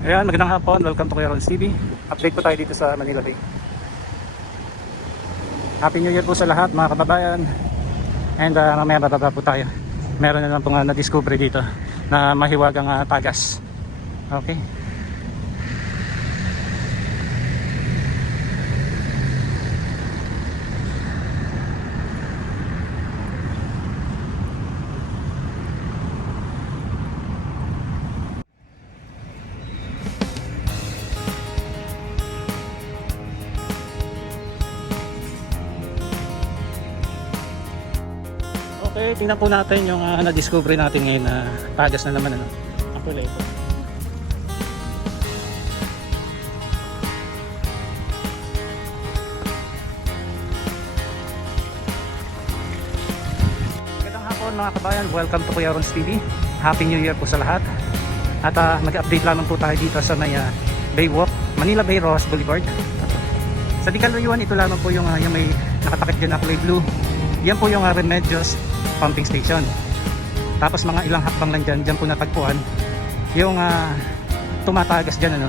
Ayan, magandang hapon. Welcome to Kuya Ron's TV. Update po tayo dito sa Manila Bay. Happy New Year po sa lahat mga kababayan. And mamaya bababa po tayo. Meron na lang pong na-discover dito na mahiwagang tagas. Okay. Okay, tingnan po natin yung na-discover natin ngayon na tagas na naman ang kulay ito. Magandang hapon mga kabayan, welcome to Kuya Ron's TV. Happy New Year po sa lahat. At mag-update lamang po tayo dito sa may Baywalk, Manila Bay Rojas Boulevard. Sa di kalayuan, ito lamang po yung may nakatakip dyan na kulay blue. Yan po yung Remedios pumping station. Tapos mga ilang hakbang lang dyan po natagpuan yung tumatagas dyan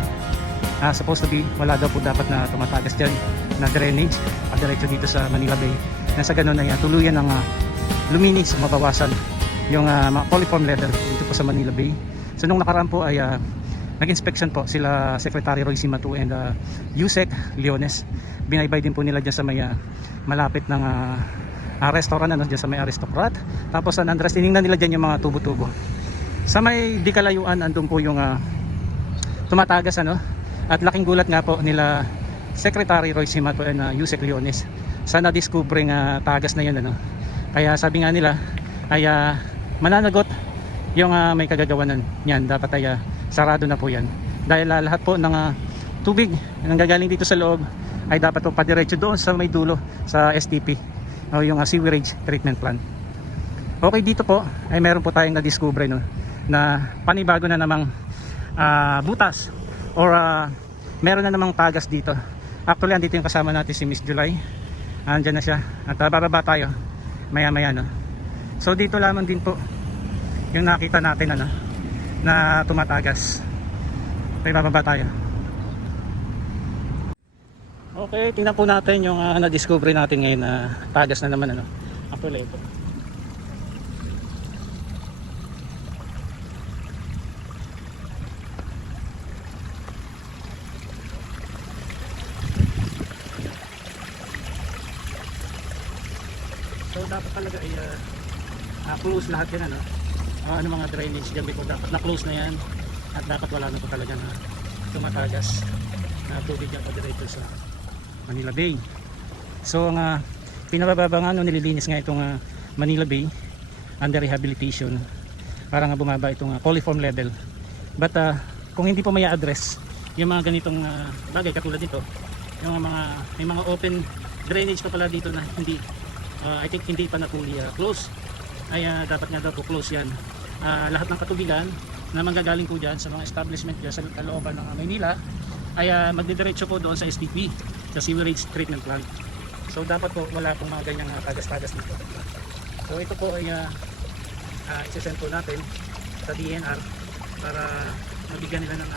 supposed to be wala daw po dapat na tumatagas dyan na drainage diretso dito sa Manila Bay, na sa ganun ay tuluyan ng luminis, mabawasan yung mga coliform leather dito po sa Manila Bay. So nung nakaraan po ay nag-inspection po sila Secretary Roy Cimatu and Yusek Leones. Binaybay din po nila dyan sa may malapit ng restaurant dyan sa may Aristocrat. Tapos San Andres, tinignan nila dyan yung mga tubo-tubo. Sa may di kalayuan andun po yung tumatagas at laking gulat nga po nila Secretary Roy Cimatu and Yusek Leones sa na-discovering tagas na yun Kaya sabi nga nila ay mananagot yung may kagagawanan yan, dapat ay sarado na po yan dahil lahat po ng tubig nang gagaling dito sa loob ay dapat po padiretso doon sa may dulo sa STP o yung sewerage treatment plant. Okay, dito po ay meron po tayong na-discover na panibago na namang butas or meron na namang tagas dito. Actually andito yung kasama natin si Miss July, andyan na siya at bababa tayo maya maya So dito lamang din po yung nakita natin na tumatagas. Okay, bababa tayo. Okay, tingnan po natin yung na-discover natin ngayon na tagas na naman Actually ito. So dapat talaga ay close lahat yan ano mga drainage dyan po dapat na-close na yan at dapat wala na po talaga na tumatagas na tubig yan pa diretso sa Manila Bay. So ang pinabababa nga nililinis nga itong Manila Bay under rehabilitation para nga bumaba itong coliform level. But kung hindi po may address yung mga ganitong bagay katulad nito, yung may mga open drainage pa pala dito na hindi I think hindi pa na fully close, ay dapat nga daw po close yan. Lahat ng katubigan na manggagaling po dyan sa mga establishment dyan sa kalooban ng Maynila ay magdidiretso po doon sa STP, sa sewerage treatment plant. So dapat po wala pong mga ganyang tagas-tagas dito. So ito po ay isasend po natin sa DNR para mabigyan nila ng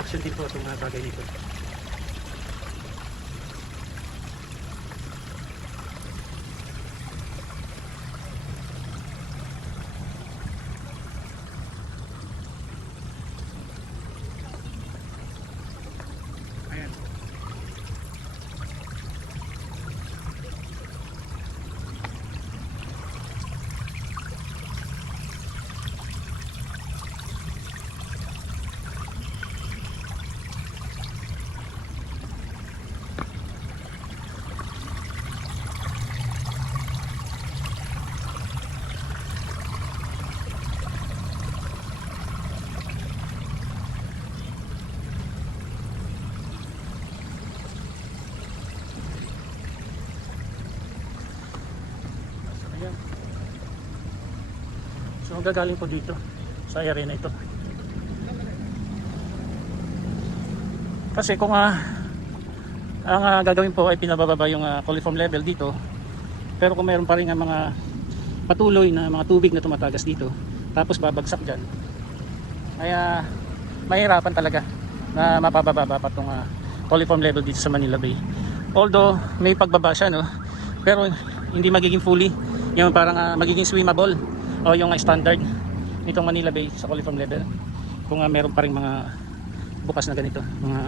action din po itong bagay nito. So gagaling po dito sa area na ito. Kasi kung ang gagawin po ay pinabababa yung coliform level dito, pero kung meron pa rin mga patuloy na mga tubig na tumatagas dito tapos babagsak dyan, ay mahirapan talaga na mapababa pa itong coliform level dito sa Manila Bay. Although may pagbaba siya, no, pero hindi magiging fully yung parang magiging swimmable o yung standard nitong Manila Bay sa coliform level kung meron pa rin mga bukas na ganito, mga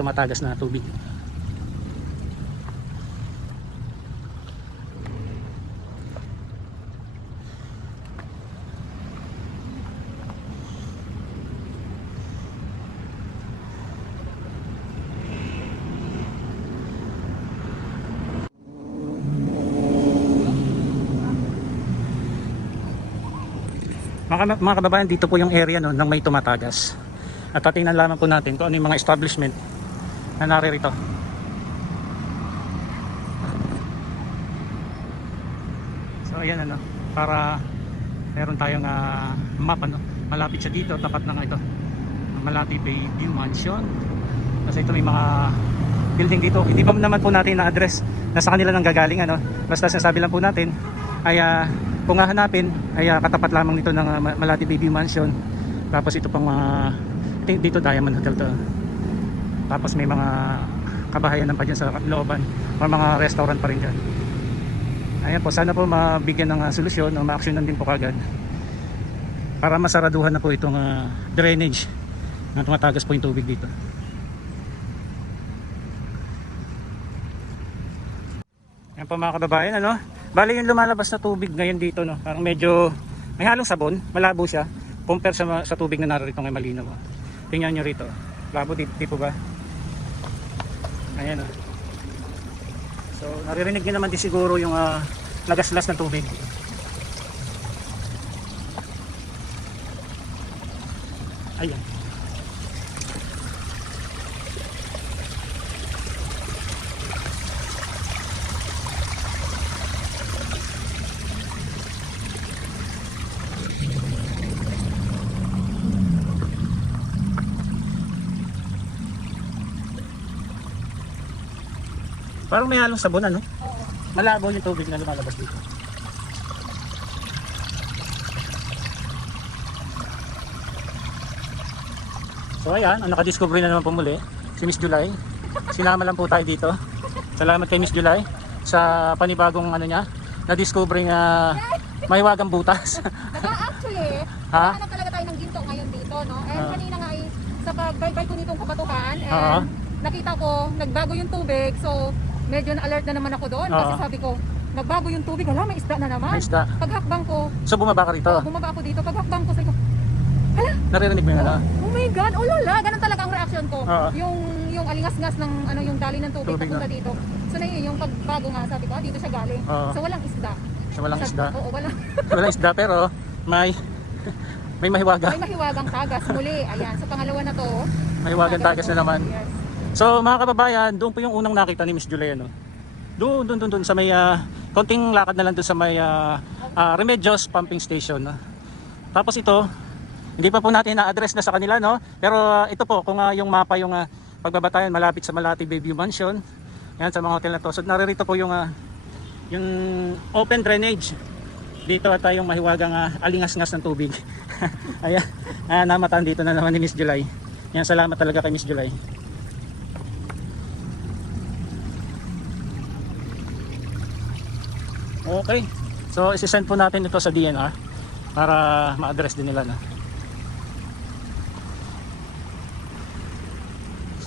tumatagas na tubig. Mga kababayan, dito po yung area, no, ng may tumatagas. At tatingnan lamang po natin kung ano yung mga establishment na naririto. So ayan, ano, para meron tayong map, ano, malapit siya dito, tapat na nga ito, Malati Bay View Mansion. Kasi ito may mga building dito. Hindi pa naman po natin na-address na sa kanila nang gagaling, ano. Basta sinasabi lang po natin ay kung hahanapin ay katapat lamang nito ng Malati Bay View Mansion. Tapos ito pang dito Diamond Hotel to. Tapos may mga kabahayan pa dyan sa looban o mga restaurant pa rin dyan. Ayan po, sana po mabigyan ng solusyon o ma-actionan din po kagad para masaraduhan na po itong drainage na tumatagas po yung tubig dito. Ayan po mga kababayan, ano? Bali yung lumalabas na tubig ngayon dito, no, parang medyo may halong sabon, malabo siya compare sa tubig na narito ngayon malinaw. Tingnan nyo rito, labo tipo ba? Ayan, so naririnig nyo naman din siguro yung lagaslas ng tubig. Ayan. Parang may halong sabon, ano? Malabo yung tubig na lumalabas dito. So ayan, ang nakadiscover na naman po muli, si Miss July. Sinama lang po tayo dito. Salamat kay Miss July sa panibagong ano niya, na-discover nga mahiwagang butas. Actually, ha? hanap talaga tayo ng ginto ngayon dito, no? And kanina nga ay sa pag-bye ko nitong kabatuhan, nakita ko, nagbago yung tubig. So, medyo na-alert na naman ako doon kasi sabi ko, nagbago yung tubig, hala, may isda na naman. May isda. Paghakbang ko. So bumaba ka rito? Bumaba ako dito. Paghakbang ko, sabi ko, hala. Naririnig mo yun, ano? Oh my God, oh lala, ganun talaga ang reaction ko. Yung alingas-ngas ng yung dali ng tubig papunta dito. So na yun, yung pagbago nga, sabi ko, dito siya galing. So walang isda. So walang isda? Oo, walang. Walang isda, pero may mahiwaga. May mahiwagang tagas muli. Ayan, sa pangalawa na to. Mahiwagang tagas na naman. Yes. So mga kababayan, doon po yung unang nakita ni Miss Julia, no? Doon sa may konting lakad na lang doon sa may Remedios pumping station, no? Tapos ito, hindi pa po natin na-address na sa kanila, no? Pero ito po, kung yung mapa yung pagbabatayan malapit sa Malati Bay View Mansion, yan sa mga hotel na to. So naririto po yung open drainage dito at yung mahiwagang alingas-ngas ng tubig. Ayan, namataan dito na naman ni Miss July. Yan, salamat talaga kay Miss July. Okay, so isi-send po natin ito sa DNR para ma-address din nila, no?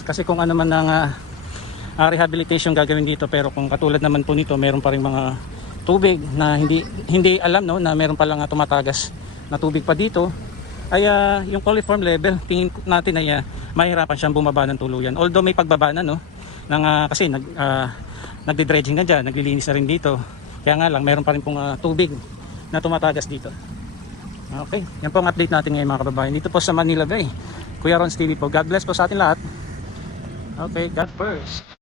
Kasi kung ano man ang rehabilitation gagawin dito, pero kung katulad naman po nito, meron pa rin mga tubig na hindi alam, no, na meron pa lang tumatagas na tubig pa dito, ay yung coliform level tingin natin ay mahirapan siyang bumaba ng tuluyan. Although may pagbaba na, no, kasi nagdi-dredging na dyan, naglilinis na rin dito. Kaya nga lang, meron pa rin pong tubig na tumatagas dito. Okay, yan po ang update natin ngayon mga kababayan. Dito po sa Manila Bay. Kuya Ron's TV po. God bless po sa atin lahat. Okay, God first.